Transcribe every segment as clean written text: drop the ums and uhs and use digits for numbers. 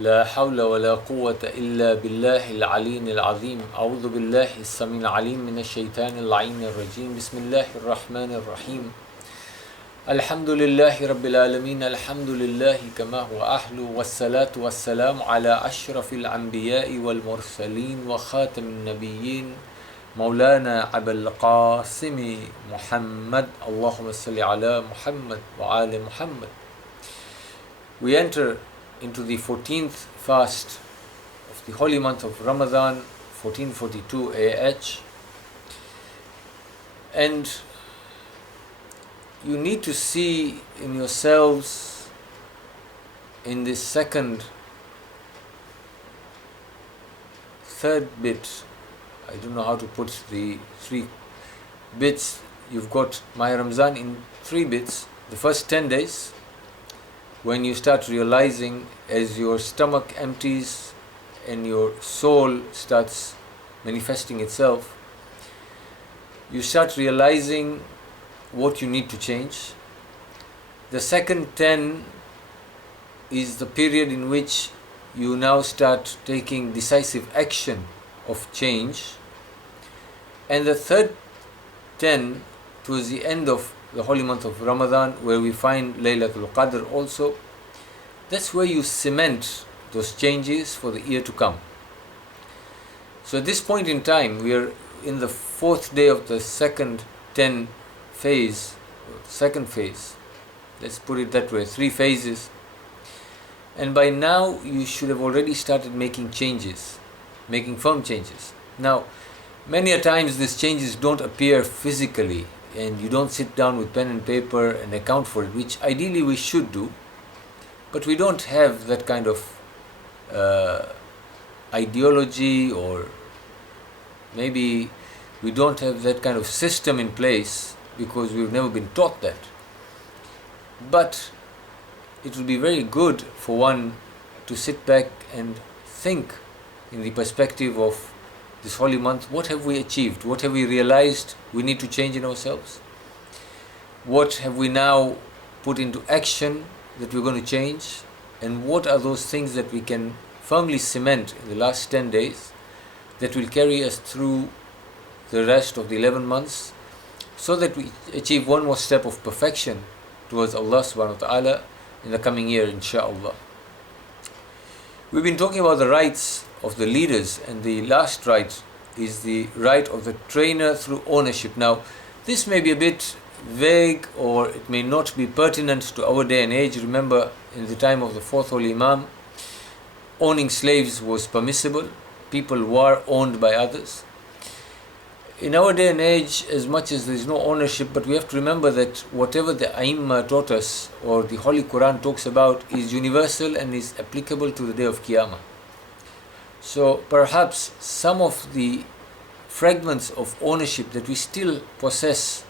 لا حول ولا قوة إلا بالله العلي العظيم. أعوذ بالله السميع العليم من الشيطان اللعين الرجيم. بسم الله الرحمن الرحيم. الحمد لله رب العالمين. الحمد لله كما هو أهله، والصلاة والسلام على أشرف الأنبياء والمرسلين وخاتم النبيين مولانا أبا القاسم محمد. اللهم صل على محمد وعلى محمد. We enter into the 14th fast of the holy month of Ramadan, 1442 AH, and you need to see in yourselves in this third bit. I don't know how to put the three bits. You've got my Ramzan in 3 bits. The first 10 days, when you start realizing as your stomach empties and your soul starts manifesting itself, you start realizing what you need to change. The second 10 is the period in which you now start taking decisive action of change. And the third 10, towards the end of the holy month of Ramadan, where we find Laylatul Qadr also, that's where you cement those changes for the year to come. So at this point in time, we are in the 4th day of the second 10 phase, second phase, let's put it that way, 3 phases. And by now you should have already started making changes, making firm changes. Now, many a times these changes don't appear physically, and you don't sit down with pen and paper and account for it, which ideally we should do, but we don't have that kind of ideology, or maybe we don't have that kind of system in place because we've never been taught that. But it would be very good for one to sit back and think in the perspective of this holy month. What have we achieved? What have we realized we need to change in ourselves? What have we now put into action that we're going to change? And what are those things that we can firmly cement in the last 10 days that will carry us through the rest of the 11 months, so that we achieve one more step of perfection towards Allah subhanahu wa ta'ala in the coming year, inshaAllah. We've been talking about the rights of the leaders, and the last right is the right of the trainer through ownership. Now, this may be a bit vague, or it may not be pertinent to our day and age. Remember, in the time of the 4th Holy Imam, owning slaves was permissible. People were owned by others. In our day and age, as much as there is no ownership, but we have to remember that whatever the Aimma taught us, or the Holy Quran talks about, is universal and is applicable to the day of Qiyamah. So perhaps some of the fragments of ownership that we still possess,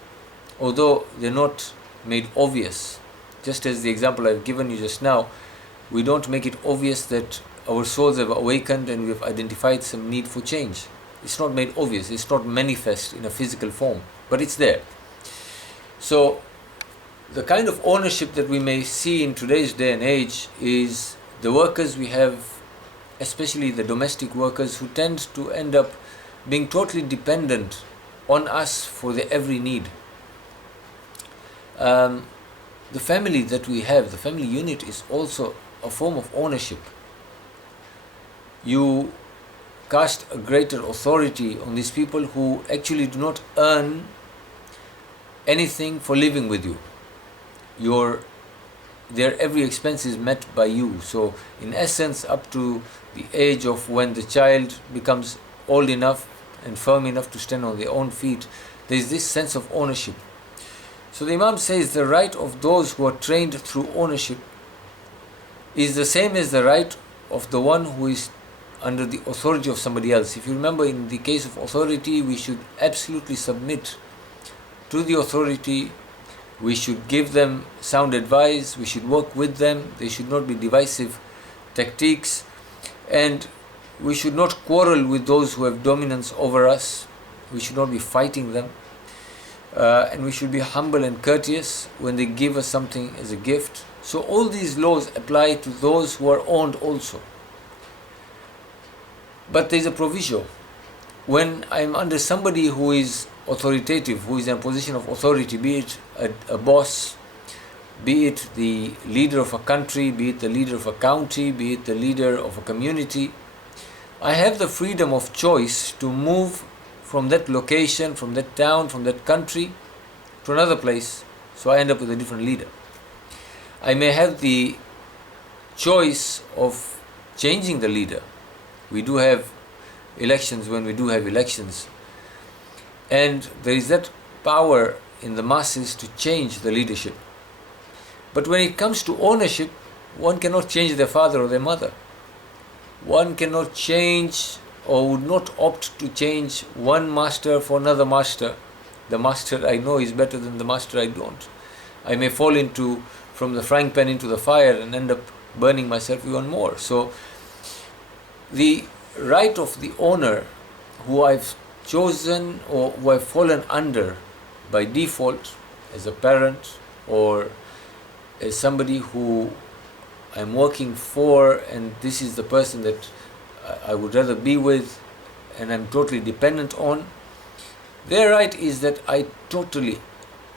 although they're not made obvious, just as the example I've given you just now, we don't make it obvious that our souls have awakened and we have identified some need for change. It's not made obvious, it's not manifest in a physical form, but it's there. So the kind of ownership that we may see in today's day and age is the workers we have, especially the domestic workers, who tend to end up being totally dependent on us for their every need. The family that we have, the family unit, is also a form of ownership. You cast a greater authority on these people who actually do not earn anything for living with you. Their every expense is met by you. So in essence, up to the age of when the child becomes old enough and firm enough to stand on their own feet, there is this sense of ownership. So the Imam says the right of those who are trained through ownership is the same as the right of the one who is under the authority of somebody else. If you remember, in the case of authority, we should absolutely submit to the authority. We should give them sound advice. We should work with them. There should not be divisive tactics. And we should not quarrel with those who have dominance over us. We should not be fighting them. And we should be humble and courteous when they give us something as a gift. So all these laws apply to those who are owned also. But there is a proviso. When I'm under somebody who is authoritative, who is in a position of authority, be it a boss, be it the leader of a country, be it the leader of a county, be it the leader of a community, I have the freedom of choice to move from that location, from that town, from that country to another place, so I end up with a different leader. I may have the choice of changing the leader. We do have elections when we do have elections, and there is that power in the masses to change the leadership. But when it comes to ownership, one cannot change their father or their mother. One cannot change, or would not opt to change, one master for another master. The master I know is better than the master I don't. I may fall from the frying pan into the fire and end up burning myself even more. So the right of the owner, who I've chosen or who I've fallen under by default as a parent or as somebody who I'm working for, and this is the person that I would rather be with and I'm totally dependent on, their right is that I totally,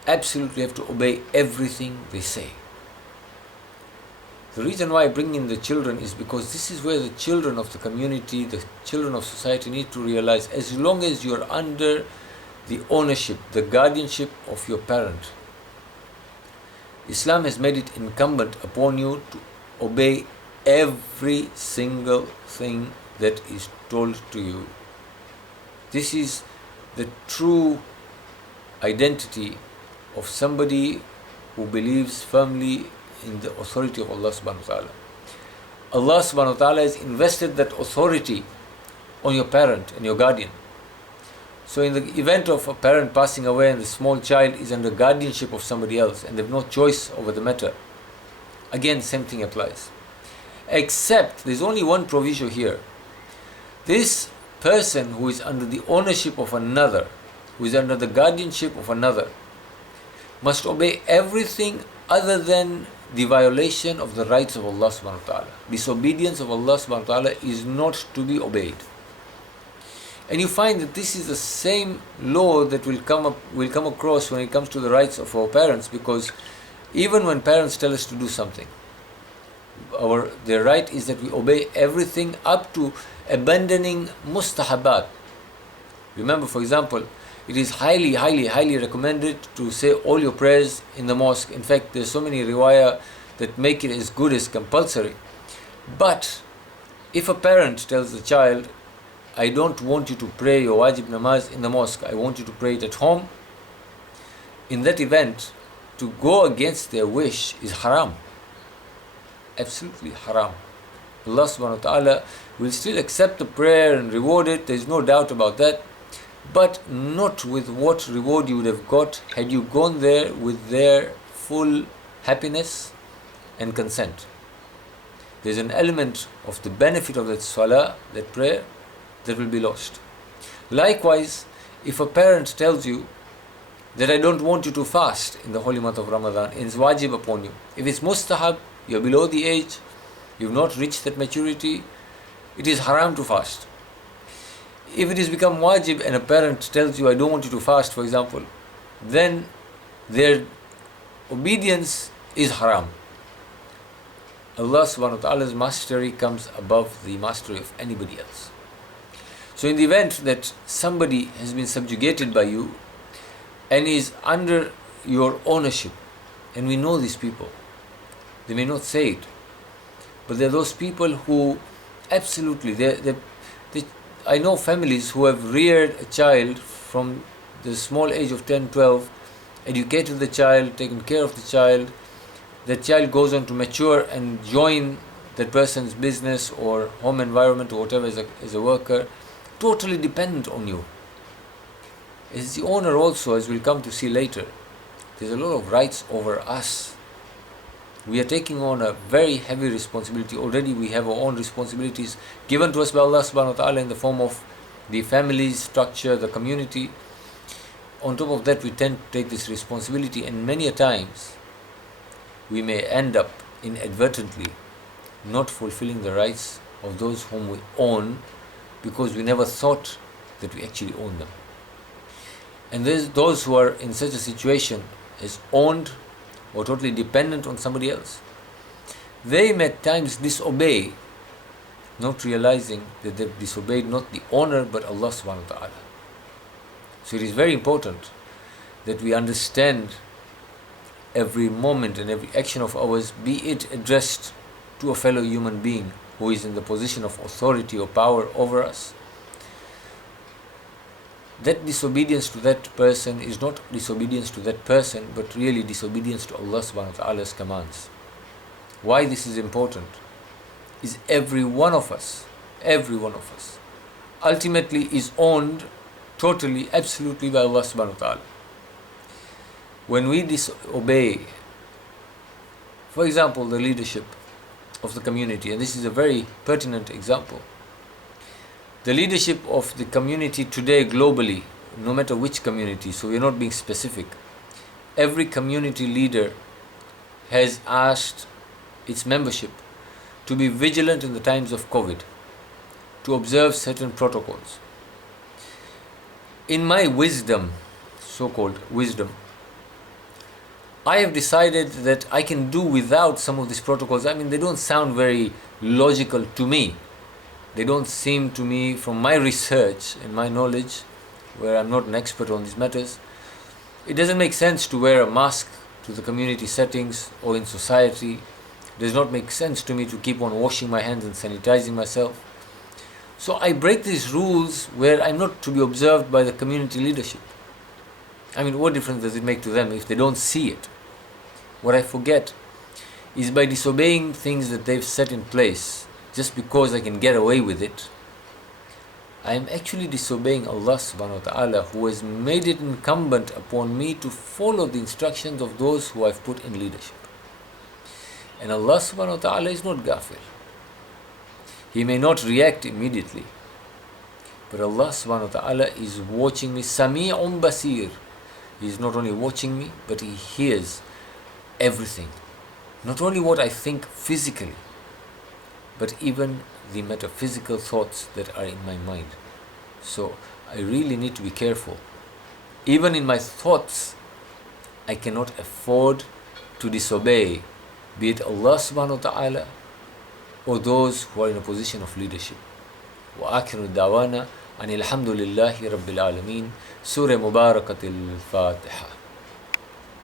absolutely have to obey everything they say. The reason why I bring in the children is because this is where the children of the community, the children of society need to realize, as long as you're under the ownership, the guardianship of your parent, Islam has made it incumbent upon you to obey every single thing that is told to you. This is the true identity of somebody who believes firmly in the authority of Allah subhanahu wa ta'ala. Allah subhanahu wa ta'ala has invested that authority on your parent and your guardian. So in the event of a parent passing away and the small child is under guardianship of somebody else and they have no choice over the matter, again same thing applies. Except there's only one proviso here. This person who is under the ownership of another, who is under the guardianship of another, must obey everything other than the violation of the rights of Allah subhanahu wa ta'ala. Disobedience of Allah subhanahu wa ta'ala is not to be obeyed. And you find that this is the same law that will come across when it comes to the rights of our parents, because even when parents tell us to do something, their right is that we obey everything up to abandoning mustahabat. Remember, for example, it is highly, highly, highly recommended to say all your prayers in the mosque. In fact, there's so many riwayah that make it as good as compulsory. But if a parent tells the child, I don't want you to pray your wajib namaz in the mosque, I want you to pray it at home, in that event, to go against their wish is haram. Absolutely haram. Allah subhanahu wa ta'ala will still accept the prayer and reward it, there is no doubt about that, but not with what reward you would have got had you gone there with their full happiness and consent. There's an element of the benefit of that salah, that prayer, that will be lost. Likewise, if a parent tells you that I don't want you to fast in the holy month of Ramadan, it's wajib upon you. If it's mustahab, you're below the age, you've not reached that maturity, it is haram to fast. If it has become wajib and a parent tells you I don't want you to fast, for example, then their obedience is haram. Allah subhanahu wa ta'ala's mastery comes above the mastery of anybody else. So in the event that somebody has been subjugated by you and is under your ownership, and we know these people, they may not say it, but they're those people who absolutely, I know families who have reared a child from the small age of 10, 12, educated the child, taken care of the child. The child goes on to mature and join that person's business or home environment or whatever as a worker, totally dependent on you. As the owner also, as we'll come to see later, there's a lot of rights over us. We are taking on a very heavy responsibility. Already we have our own responsibilities given to us by Allah subhanahu wa ta'ala in the form of the family structure, the community. On top of that, we tend to take this responsibility, and many a times we may end up inadvertently not fulfilling the rights of those whom we own because we never thought that we actually own them. And there's those who are in such a situation as owned or totally dependent on somebody else. They may at times disobey, not realizing that they've disobeyed not the owner but Allah subhanahu wa ta'ala. So it is very important that we understand every moment and every action of ours, be it addressed to a fellow human being who is in the position of authority or power over us. That disobedience to that person is not disobedience to that person, but really disobedience to Allah subhanahu wa ta'ala's commands. Why this is important is every one of us ultimately is owned totally, absolutely by Allah subhanahu wa ta'ala. When we disobey, for example, the leadership of the community, and this is a very pertinent example, the leadership of the community today globally, no matter which community, so we're not being specific, every community leader has asked its membership to be vigilant in the times of COVID, to observe certain protocols. In my wisdom, so-called wisdom, I have decided that I can do without some of these protocols. I mean, they don't sound very logical to me. They don't seem to me, from my research and my knowledge, where I'm not an expert on these matters, it doesn't make sense to wear a mask to the community settings or in society. It does not make sense to me to keep on washing my hands and sanitizing myself. So I break these rules where I'm not to be observed by the community leadership. I mean, what difference does it make to them if they don't see it? What I forget is by disobeying things that they've set in place, just because I can get away with it, I am actually disobeying Allah subhanahu wa ta'ala, who has made it incumbent upon me to follow the instructions of those who I've put in leadership. And Allah subhanahu wa ta'ala is not ghafir. He may not react immediately, but Allah subhanahu wa ta'ala is watching me. Sami'un basir. He is not only watching me, but He hears everything. Not only what I think physically, but even the metaphysical thoughts that are in my mind. So I really need to be careful. Even in my thoughts, I cannot afford to disobey, be it Allah subhanahu wa ta'ala or those who are in a position of leadership. وآخر دعوانا أن الحمد لله رب العالمين. سورة مباركة الفاتحة.